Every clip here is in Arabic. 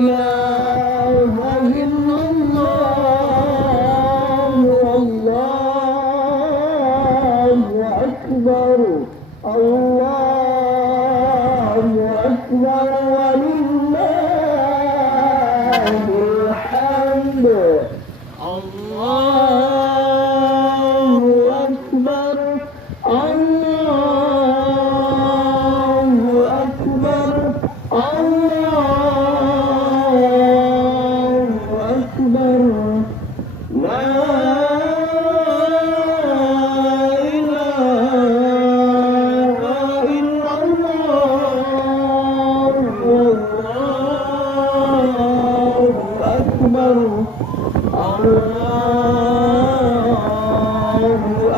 إله إلا الله والله أكبر الله أكبر ولله الحمد الله أكبر الله أكبر الله أكبر لا إله إلا الله والله أكبر الله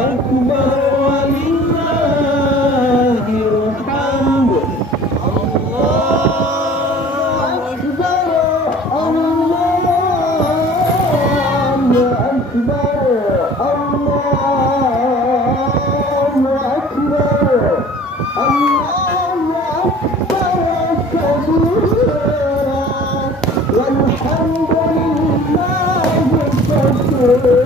أكبر ولله الحمد الله أكبر الله أكبر الله أكبر الله أكبر كبيرا والحمد لله كثيرا